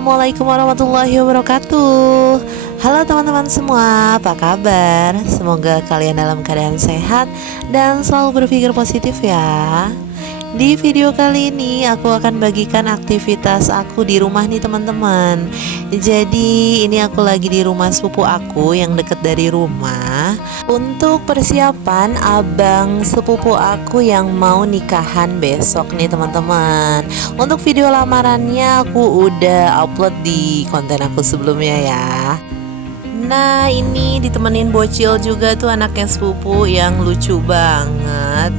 Assalamualaikum warahmatullahi wabarakatuh. Halo teman-teman semua, apa kabar? Semoga kalian dalam keadaan sehat dan selalu berpikir positif ya. Di video kali ini aku akan bagikan aktivitas aku di rumah nih teman-teman. Jadi ini aku lagi di rumah sepupu aku yang deket dari rumah untuk persiapan abang sepupu aku yang mau nikahan besok nih teman-teman. Untuk video lamarannya aku udah upload di konten aku sebelumnya ya. Nah ini ditemenin bocil juga tuh anaknya sepupu yang lucu banget.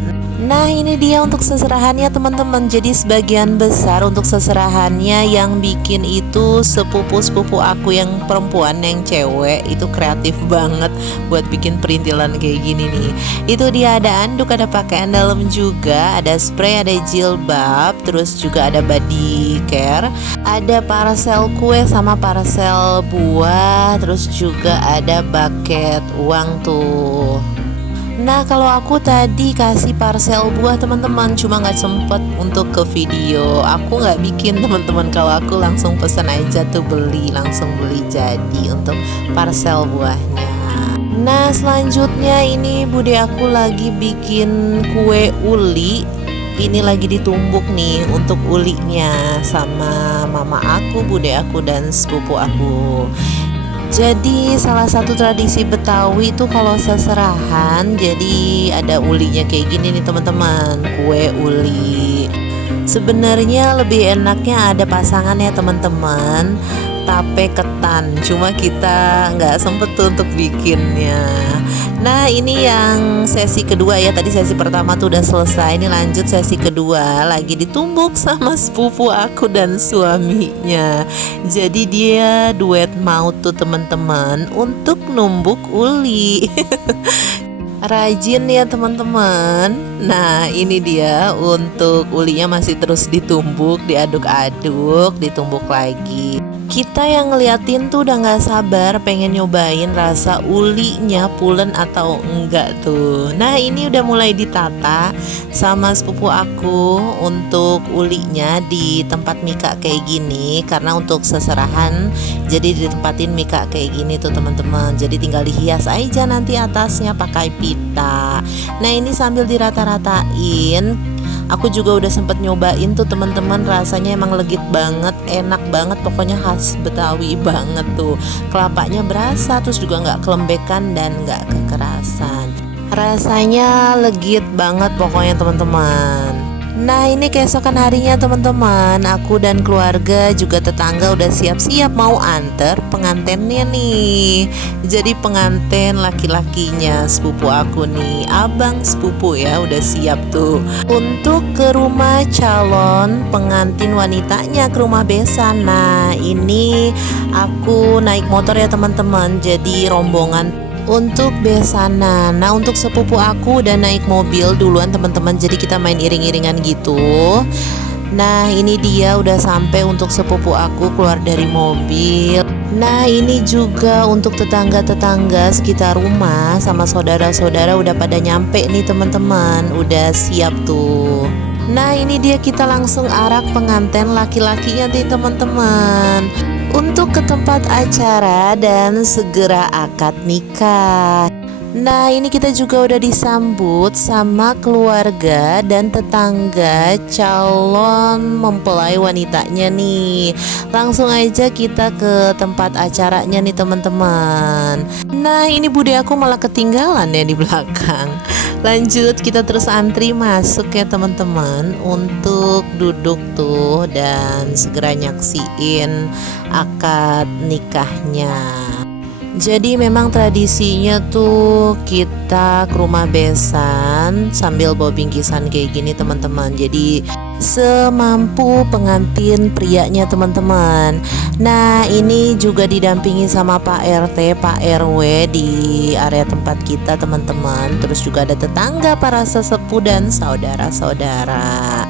Nah ini dia untuk seserahannya teman-teman. Jadi sebagian besar untuk seserahannya yang bikin itu sepupu-sepupu aku yang perempuan, yang cewek itu kreatif banget buat bikin perintilan kayak gini nih. Itu dia ada anduk, ada pakaian dalam juga, ada spray, ada jilbab, terus juga ada body care, ada parcel kue sama parcel buah, terus juga ada bucket uang tuh. Nah kalau aku tadi kasih parcel buah teman-teman, cuma nggak sempet untuk ke video. Aku nggak bikin teman-teman, kalau aku langsung pesan aja tuh, langsung beli jadi untuk parcel buahnya. Nah selanjutnya ini bude aku lagi bikin kue uli. Ini lagi ditumbuk nih untuk ulinya sama mama aku, bude aku, dan sepupu aku. Jadi salah satu tradisi Betawi itu kalau seserahan, jadi ada ulinya kayak gini nih teman-teman, kue uli. Sebenarnya lebih enaknya ada pasangan ya teman-teman, tape ketan, cuma kita nggak sempet tuh untuk bikinnya. Nah ini yang sesi kedua ya, tadi sesi pertama tuh udah selesai, ini lanjut sesi kedua, lagi ditumbuk sama sepupu aku dan suaminya. Jadi dia duet maut tuh teman-teman untuk numbuk uli. Rajin ya teman-teman. Nah ini dia untuk ulinya masih terus ditumbuk, diaduk-aduk, ditumbuk lagi. Kita yang ngeliatin tuh udah gak sabar pengen nyobain rasa ulinya pulen atau enggak tuh. Nah ini udah mulai ditata sama sepupu aku untuk ulinya di tempat mika kayak gini, karena untuk seserahan jadi ditempatin mika kayak gini tuh teman-teman. Jadi tinggal dihias aja nanti atasnya pakai pita. Nah ini sambil dirata-ratain, aku juga udah sempet nyobain tuh teman-teman, rasanya emang legit banget, enak banget, pokoknya khas Betawi banget tuh. Kelapanya berasa, terus juga nggak kelembekan dan nggak kekerasan. Rasanya legit banget pokoknya teman-teman. Nah ini keesokan harinya teman-teman, aku dan keluarga juga tetangga udah siap-siap mau anter pengantennya nih. Jadi penganten laki-lakinya sepupu aku nih, abang sepupu ya, udah siap tuh untuk ke rumah calon pengantin wanitanya, ke rumah besan. Nah ini aku naik motor ya teman-teman, jadi rombongan untuk besanan. Nah untuk sepupu aku udah naik mobil duluan teman-teman, jadi kita main iring-iringan gitu. Nah ini dia udah sampai untuk sepupu aku keluar dari mobil. Nah ini juga untuk tetangga-tetangga sekitar rumah sama saudara-saudara udah pada nyampe nih teman-teman, udah siap tuh. Nah ini dia kita langsung arak pengantin laki-lakinya nih teman-teman untuk ke tempat acara dan segera akad nikah. Nah ini kita juga udah disambut sama keluarga dan tetangga calon mempelai wanitanya nih. Langsung aja kita ke tempat acaranya nih teman-teman. Nah ini bude aku malah ketinggalan ya di belakang. Lanjut kita terus antri masuk ya teman-teman untuk duduk tuh dan segera nyaksiin akad nikahnya. Jadi memang tradisinya tuh kita ke rumah besan sambil bawa bingkisan kayak gini teman-teman. Jadi semampu pengantin prianya teman-teman. Nah ini juga didampingi sama Pak RT, Pak RW di area tempat kita teman-teman. Terus juga ada tetangga, para sesepuh dan saudara-saudara.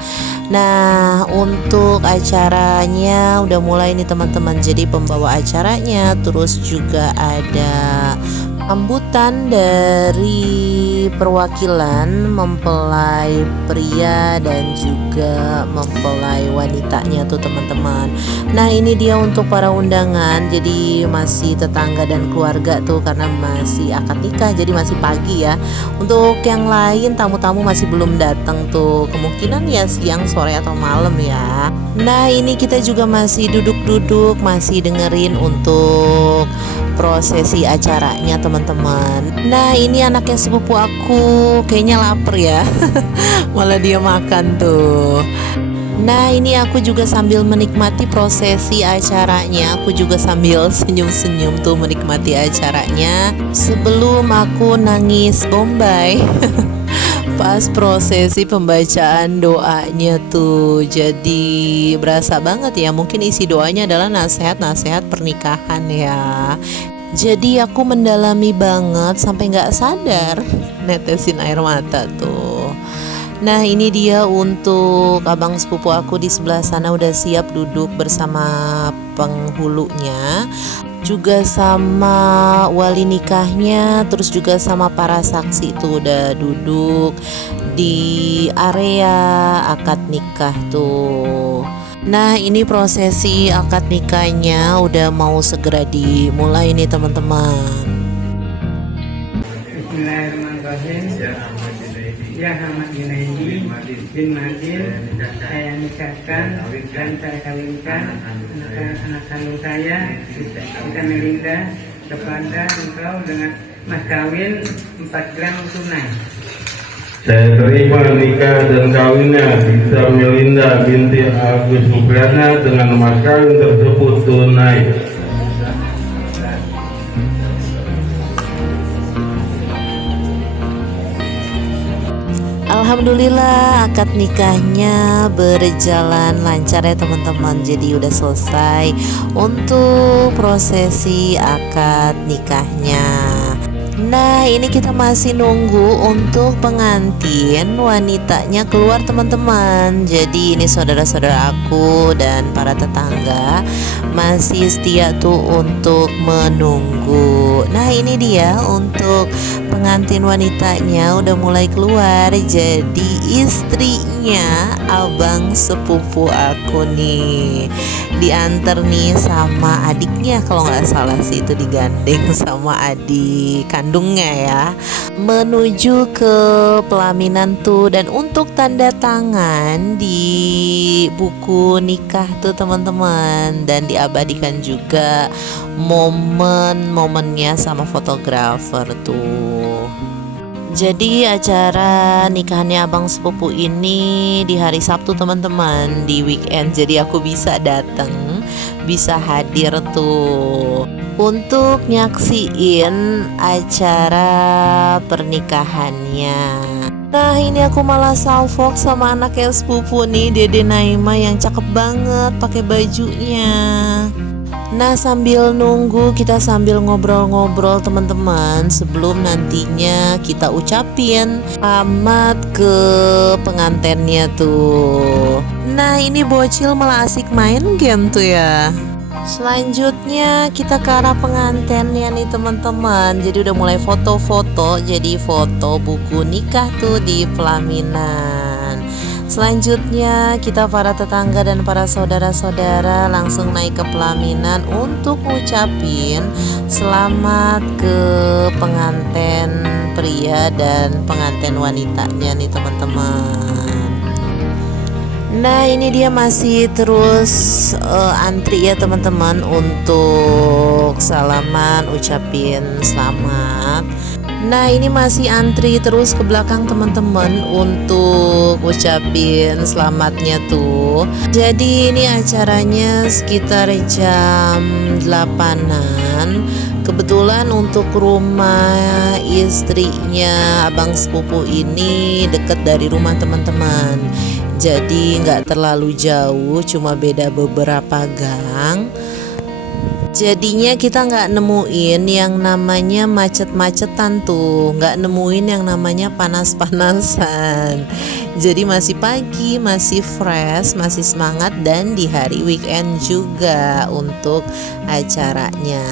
Nah untuk acaranya udah mulai nih teman-teman. Jadi pembawa acaranya, terus juga ada Sambutan dari perwakilan mempelai pria dan juga mempelai wanitanya tuh teman-teman. Nah ini dia untuk para undangan, jadi masih tetangga dan keluarga tuh karena masih akad nikah, jadi masih pagi ya. Untuk yang lain tamu-tamu masih belum datang tuh, kemungkinan ya siang, sore atau malam ya. Nah ini kita juga masih duduk-duduk, masih dengerin untuk prosesi acaranya teman-teman. Nah ini anaknya sepupu aku kayaknya lapar ya. Malah dia makan tuh. Nah ini aku juga sambil menikmati prosesi acaranya, aku juga sambil senyum-senyum tuh menikmati acaranya sebelum aku nangis bombay. Pas prosesi pembacaan doanya tuh, jadi berasa banget ya, mungkin isi doanya adalah nasihat-nasihat pernikahan ya. Jadi aku mendalami banget sampai gak sadar netesin air mata tuh. Nah ini dia untuk abang sepupu aku di sebelah sana udah siap duduk bersama penghulunya, juga sama wali nikahnya, terus juga sama para saksi itu udah duduk di area akad nikah tuh. Nah ini prosesi akad nikahnya udah mau segera dimulai nih teman-teman. Bismillahirrahmanirrahim. Ya Ahmad Junaidi bin Madin, saya nikahkan dan saya kawinkan anak kandung saya kita Melinda kepada engkau dengan mas kawin 4 gram tunai. Saya terima nikah dan kawinnya Bisa Melinda binti Agus Mulyana dengan mas kawin tersebut tunai. Alhamdulillah akad nikahnya berjalan lancar ya teman-teman. Jadi udah selesai untuk prosesi akad nikahnya. Nah ini kita masih nunggu untuk pengantin wanitanya keluar teman-teman. Jadi ini saudara-saudara aku dan para tetangga masih setia tuh untuk menunggu. Nah ini dia untuk pengantin wanitanya udah mulai keluar. Jadi istrinya abang sepupu aku nih, diantar nih sama adiknya, kalau nggak salah sih itu digandeng sama adik kandungnya ya, menuju ke pelaminan tuh. Dan untuk tanda tangan di buku nikah tuh teman-teman, dan diabadikan juga momen-momennya sama fotografer tuh. Jadi acara nikahannya abang sepupu ini di hari Sabtu teman-teman, di weekend. Jadi aku bisa datang, bisa hadir tuh untuk nyaksiin acara pernikahannya. Nah ini aku malah salvok sama anaknya sepupu nih, Dede Naima yang cakep banget pakai bajunya. Nah sambil nunggu kita sambil ngobrol-ngobrol teman-teman, sebelum nantinya kita ucapin selamat ke pengantennya tuh. Nah ini bocil malah asik main game tuh ya. Selanjutnya kita ke arah pengantennya nih teman-teman. Jadi udah mulai foto-foto, jadi foto buku nikah tuh di pelaminan. Selanjutnya kita para tetangga dan para saudara-saudara langsung naik ke pelaminan untuk ngucapin selamat ke pengantin pria dan pengantin wanitanya nih teman-teman. Nah ini dia masih terus antri ya teman-teman untuk salaman, ucapin selamat. Nah ini masih antri terus ke belakang teman-teman untuk ucapin selamatnya tuh. Jadi ini acaranya sekitar jam 8-an. Kebetulan untuk rumah istrinya abang sepupu ini deket dari rumah teman-teman. Jadi nggak terlalu jauh, cuma beda beberapa gang. Jadinya kita nggak nemuin yang namanya macet-macetan tuh, nggak nemuin yang namanya panas-panasan. Jadi masih pagi, masih fresh, masih semangat, dan di hari weekend juga untuk acaranya.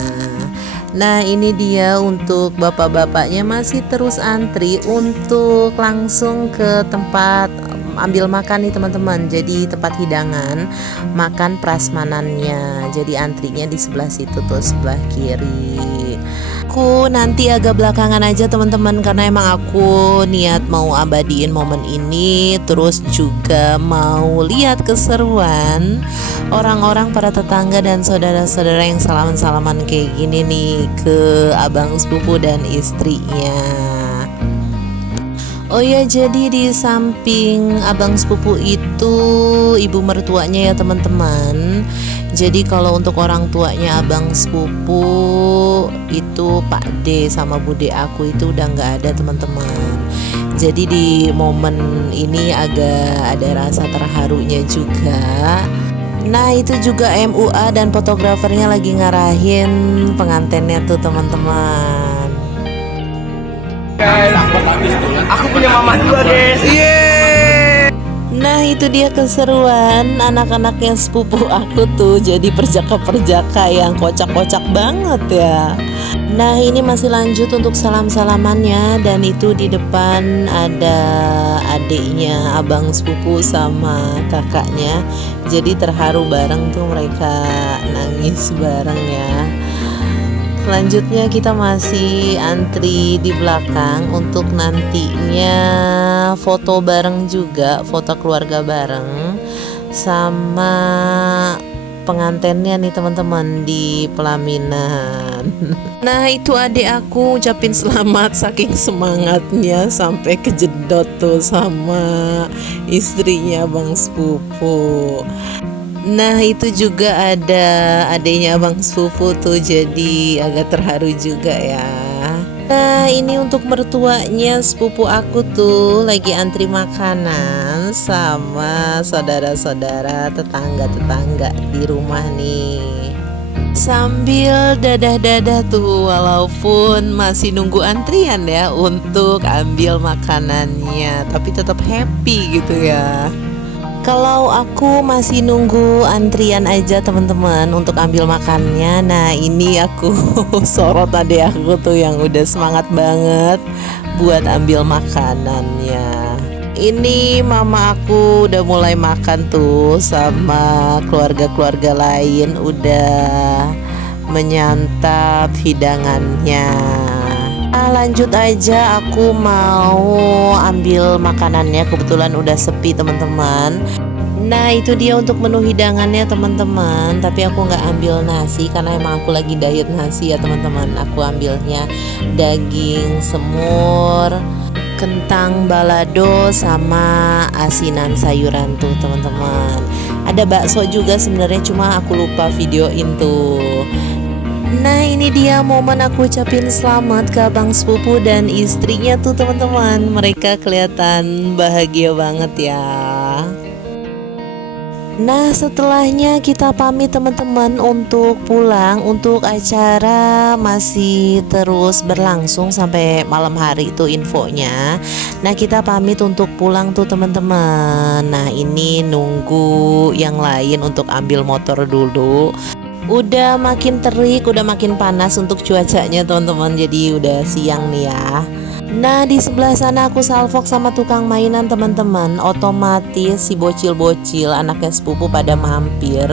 Nah ini dia untuk bapak-bapaknya masih terus antri untuk langsung ke tempat ambil makan nih teman-teman. Jadi tempat hidangan makan prasmanannya. Jadi antrinya di sebelah situ tuh, sebelah kiri. Aku nanti agak belakangan aja teman-teman, karena emang aku niat mau abadiin momen ini, terus juga mau lihat keseruan orang-orang, para tetangga dan saudara-saudara yang salaman-salaman kayak gini nih ke abang sepupu dan istrinya. Oh ya, jadi di samping abang sepupu itu ibu mertuanya ya teman-teman. Jadi kalau untuk orang tuanya abang sepupu itu Pak D sama Bude aku itu udah nggak ada teman-teman. Jadi di momen ini agak ada rasa terharunya juga. Nah itu juga MUA dan fotografernya lagi ngarahin pengantinnya tuh teman-teman. Guys, aku punya mama juga guys. Nah itu dia keseruan anak-anaknya sepupu aku tuh, jadi perjaka-perjaka yang kocak-kocak banget ya. Nah ini masih lanjut untuk salam-salamannya, dan itu di depan ada adiknya abang sepupu sama kakaknya. Jadi terharu bareng tuh, mereka nangis bareng ya. Selanjutnya kita masih antri di belakang untuk nantinya foto bareng juga, foto keluarga bareng sama pengantinnya nih teman-teman di pelaminan. Nah itu adik aku ucapin selamat saking semangatnya sampai kejedot tuh sama istrinya bang sepupu. Nah itu juga ada adiknya abang sepupu tuh, jadi agak terharu juga ya. Nah ini untuk mertuanya sepupu aku tuh lagi antri makanan sama saudara-saudara, tetangga-tetangga di rumah nih. Sambil dadah-dadah tuh, walaupun masih nunggu antrian ya untuk ambil makanannya, tapi tetap happy gitu ya. Kalau aku masih nunggu antrian aja teman-teman untuk ambil makannya. Nah ini aku sorot tadi aku tuh yang udah semangat banget buat ambil makanannya. Ini mama aku udah mulai makan tuh sama keluarga-keluarga lain, udah menyantap hidangannya. Lanjut aja, aku mau ambil makanannya, kebetulan udah sepi teman-teman. Nah itu dia untuk menu hidangannya teman-teman, tapi aku nggak ambil nasi karena emang aku lagi diet nasi ya teman-teman. Aku ambilnya daging semur, kentang balado sama asinan sayuran tuh teman-teman. Ada bakso juga sebenarnya, cuma aku lupa videoin tuh. Nah ini dia momen aku ucapin selamat ke abang sepupu dan istrinya tuh teman-teman. Mereka kelihatan bahagia banget ya. Nah setelahnya kita pamit teman-teman untuk pulang. Untuk acara masih terus berlangsung sampai malam hari itu infonya. Nah kita pamit untuk pulang tuh teman-teman. Nah ini nunggu yang lain untuk ambil motor dulu. Udah makin terik, udah makin panas untuk cuacanya teman-teman. Jadi udah siang nih ya. Nah di sebelah sana aku salvok sama tukang mainan teman-teman. Otomatis si bocil-bocil anaknya sepupu pada mampir,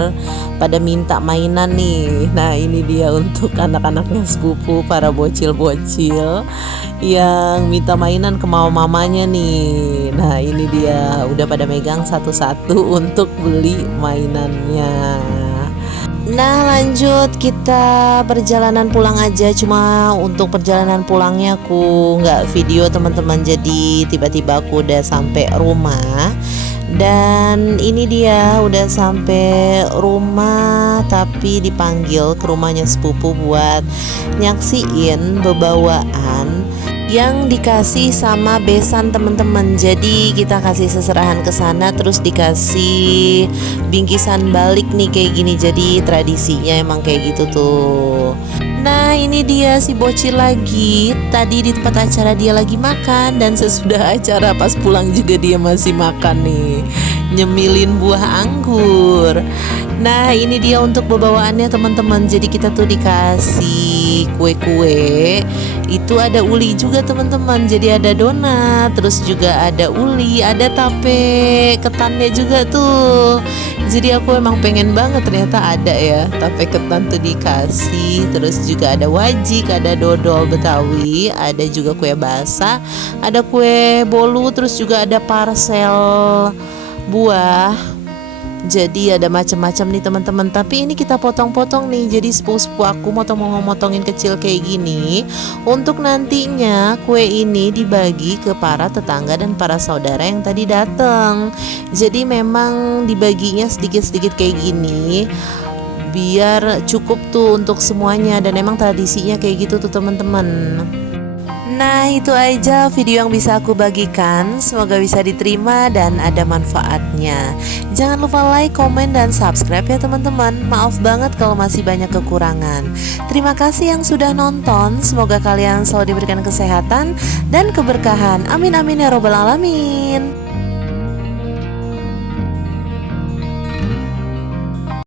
pada minta mainan nih. Nah ini dia untuk anak-anaknya sepupu, para bocil-bocil yang minta mainan ke mamanya nih. Nah ini dia udah pada megang satu-satu untuk beli mainannya. Nah lanjut kita perjalanan pulang aja. Cuma untuk perjalanan pulangnya aku nggak video teman-teman, jadi tiba-tiba aku udah sampai rumah. Dan ini dia udah sampai rumah, tapi dipanggil ke rumahnya sepupu buat nyaksiin bebawaan yang dikasih sama besan teman-teman. Jadi kita kasih seserahan ke sana, terus dikasih bingkisan balik nih kayak gini. Jadi tradisinya emang kayak gitu tuh. Nah ini dia si bocil lagi. Tadi di tempat acara dia lagi makan, dan sesudah acara pas pulang juga dia masih makan nih, nyemilin buah anggur. Nah ini dia untuk bawaannya teman-teman. Jadi kita tuh dikasih dari kue-kue itu ada uli juga teman-teman. Jadi ada donat, terus juga ada uli, ada tape ketannya juga tuh. Jadi aku emang pengen banget, ternyata ada ya tape ketan tuh dikasih. Terus juga ada wajik, ada dodol Betawi, ada juga kue basah, ada kue bolu, terus juga ada parsel buah. Jadi ada macam-macam nih teman-teman. Tapi ini kita potong-potong nih. Jadi sepupu-sepupu aku mau motongin kecil kayak gini. Untuk nantinya kue ini dibagi ke para tetangga dan para saudara yang tadi datang. Jadi memang dibaginya sedikit-sedikit kayak gini, biar cukup tuh untuk semuanya. Dan emang tradisinya kayak gitu tuh teman-teman. Nah, itu aja video yang bisa aku bagikan. Semoga bisa diterima dan ada manfaatnya. Jangan lupa like, komen, dan subscribe ya teman-teman. Maaf banget kalau masih banyak kekurangan. Terima kasih yang sudah nonton. Semoga kalian selalu diberikan kesehatan dan keberkahan. Amin amin ya robbal alamin.